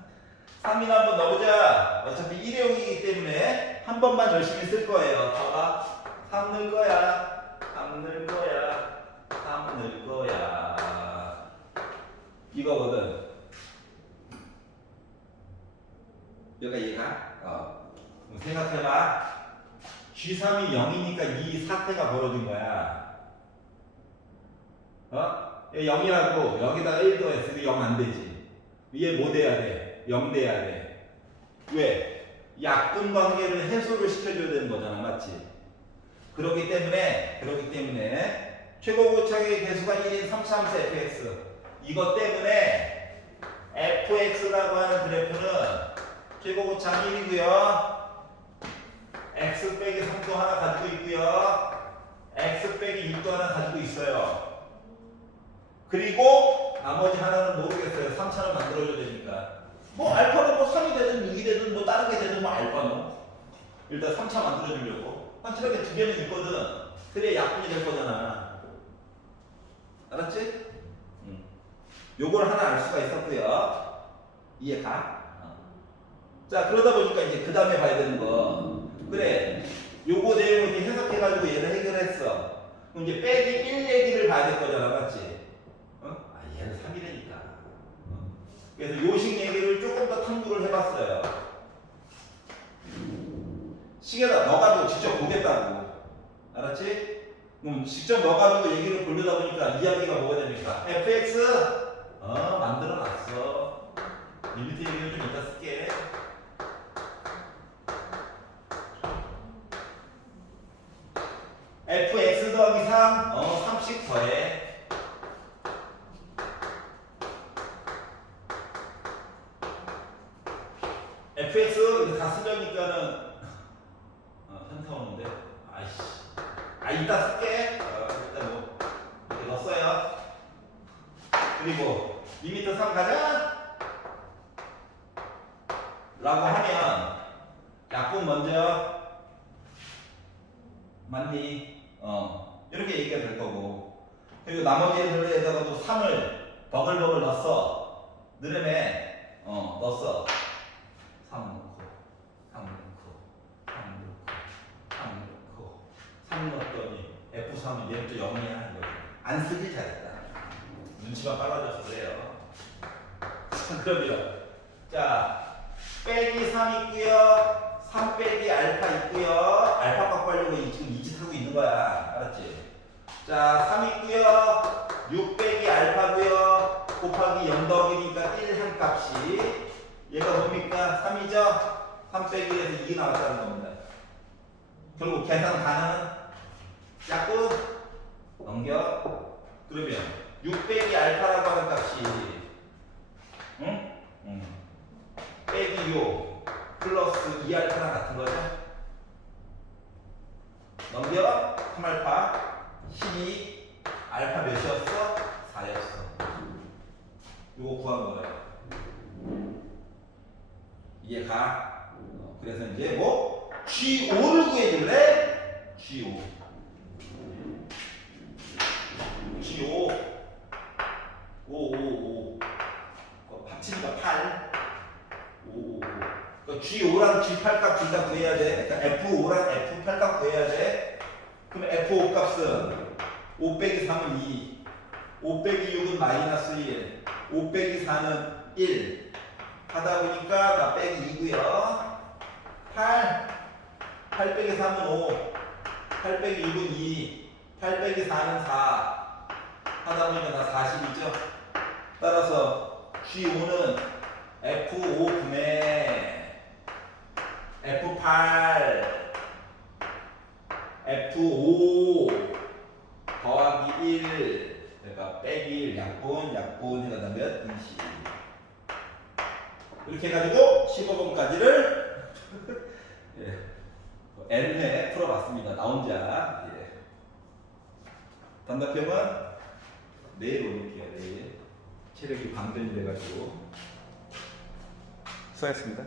3이나 한번 넣어보자. 어차피 일회용이기 때문에 한 번만 열심히 쓸 거예요. 봐봐. 3 넣을 거야. 3 넣을 거야. 3 넣을 거야. 이거거든. 여기가 얘가? 생각해봐. G3이 0이니까 이 사태가 벌어진 거야. 0이라고 여기다가 1 더했으니 0 안 되지. 위에 뭐 돼야 돼? 0 돼야 돼. 왜? 약분 관계를 해소를 시켜줘야 되는 거잖아. 맞지? 그렇기 때문에 최고고착의 개수가 1인 3차함수 fx 이것 때문에 fx라고 하는 그래프는 최고고착 1이고요. x 빼기 3도 하나 가지고 있고요. x 빼기 6도 하나 가지고 있어요. 그리고 나머지 하나는 모르겠어요. 3차를 만들어줘야 되니까. 뭐 알파가 뭐 3이 되든 6이 되든 뭐 다른 게 되든 뭐 알바는 일단 3차 만들어주려고. 확실하게 두 개는 있거든. 그래야 약분이 될 거잖아. 알았지? 요걸 하나 알 수가 있었고요. 이해가? 자, 그러다 보니까 이제 그 다음에 봐야 되는 거. 그래. 요거 내용을 이렇게 해석해가지고 얘를 해결했어. 그럼 이제 빼기 1 얘기를 봐야 될 거잖아. 맞지? 얘는 3이라니까. 그래서 요식 얘기를 조금 더 탐구를 해봤어요. 시계다 넣어가지고 직접 보겠다고. 알았지? 그럼 직접 넣어가지고 얘기를 보려다 보니까 이야기가 뭐가 됩니까? fx 만들어놨어. 리미트 얘기를 좀 이따 쓸게. fx 더하기 3 3씩 더해. fx 이거 다 쓰려니까는 현타 오는데. 아이씨. 이따 쓸게. 일단 뭐 이렇게 넣었어요. 그리고 리미트 3 가자. 라고 하면 약분 먼저 맞니? 이렇게 얘기가 될 거고. 그리고 나머지 애들에다가도 3을 버글버글 넣었어. 느름에 넣었어. 3 넣고 3 넣고 3 넣고 3 넣었더니 F3은 얘는 또 0이야. 안 쓰길 잘했다. 눈치가 빨라져서 그래요. 그러면 자 빼기 3 있고요. 3 빼기 알파 있고요. 알파 갖고 하려고 지금 이 짓 하고 있는 거야. 알았지? 자 3 있고요. 6 빼기 알파고요. 곱하기 0 더하기니까 1 한 값이 얘가 뭡니까? 3이죠? 3 빼기 1에서 2 나왔다는 겁니다. 결국 계산 가능. 약분 넘겨. 그러면 6 빼기 알파라고 하는 값이 빼기 6 플러스 2알파랑 같은 거죠? 넘겨. 3알파 12 알파 몇이었어? 4였어. 요거 구한 거예요. 이해가? 그래서 이제 뭐 G5를 구해줄래? G5 5 합치니까 8 5 그러니까 G5랑 G8 값 둘 다 구해야 돼. 그러니까 F5랑 F8 값 구해야 돼. 그럼 F5 값은 5 빼기 3은 2 5 빼기 6은 마이너스 1 5 빼기 4는 1 하다 보니까 나 빼기 2고요. 8 빼기 3은 5 8 빼기 6은 2 8 빼기 4는 4 하다 보니까 나 40이죠. 따라서 G5는 F5 분의 F8 F5 더하기 1 그러니까 빼기 1 약분 해가 몇? 20 이렇게 해가지고 15번까지를 예, N회 풀어봤습니다. 나 혼자. 예. 단답형은 내일 올릴게요. 내일 체력이 방전이 돼가지고 수고했습니다.